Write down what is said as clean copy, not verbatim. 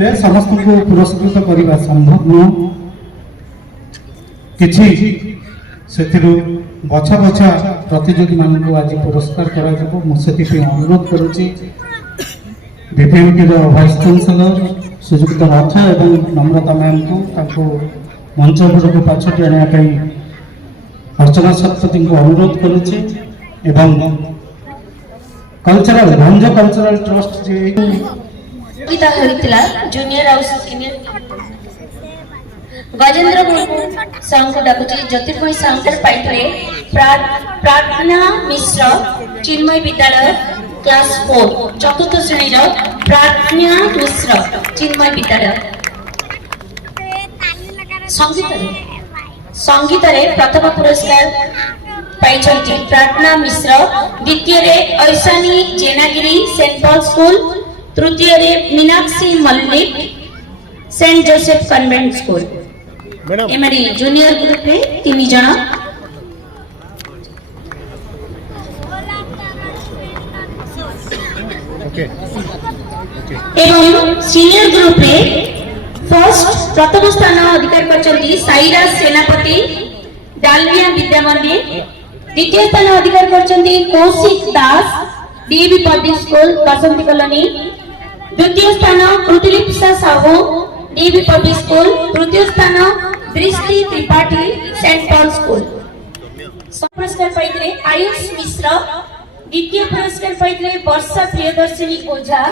देखिले समस्त को पुरस्कृत करने संभव नुह किछि सेथिरु बछा बछा प्रतियोगी मान को आज पुरस्कार करा जब मुझे अनुरोध करुच्ची बीपीयूटी वाइस चांसलर श्रीजुक्त रथ एवं नम्रता मैम को मंच उपरक पाछटी आने अर्चना शतपथी को अनुरोध करुच्ची एवं कल्चरल भंज कल्चरल ट्रस्ट जूनियर और सीनियर गजेंद्र मुर्मू सांग को डाकुची ज्योतिर्मय सांकर पाइले प्रार्थना मिश्र चिन्मय विद्यालय क्लास 4 चतुर्थ श्रेणी प्रार्थना मिश्र चिन्मय विद्यालय संगीत रे प्रथम पुरस्कार पाइछंती प्रार्थना मिश्र द्वितीय रे Aishani Jenagiri Saint Paul school तृतीय रे Meenakshi Mallik Saint Joseph convent school एमरी जूनियर ग्रुप रे 3 जण एवं सीनियर ग्रुप रे फर्स्ट प्रथम स्थान अधिकार करछंती साईराज सेनापति डालमिया विद्या मंदिर द्वितीय स्थान अधिकार करछंती कौशिक दास डीबी पब्लिक स्कूल बसंती कॉलोनी द्वितीय स्थान पृथ्वीलिप्सा साहू डीबी पब्लिक स्कूल तृतीय स्थान दृष्टि त्रिपाठी सेंट पॉल स्कूल पुरस्कार पाइले आयुष मिश्र द्वितीय पुरस्कार पाइले वर्षा प्रियदर्शिनी ओझा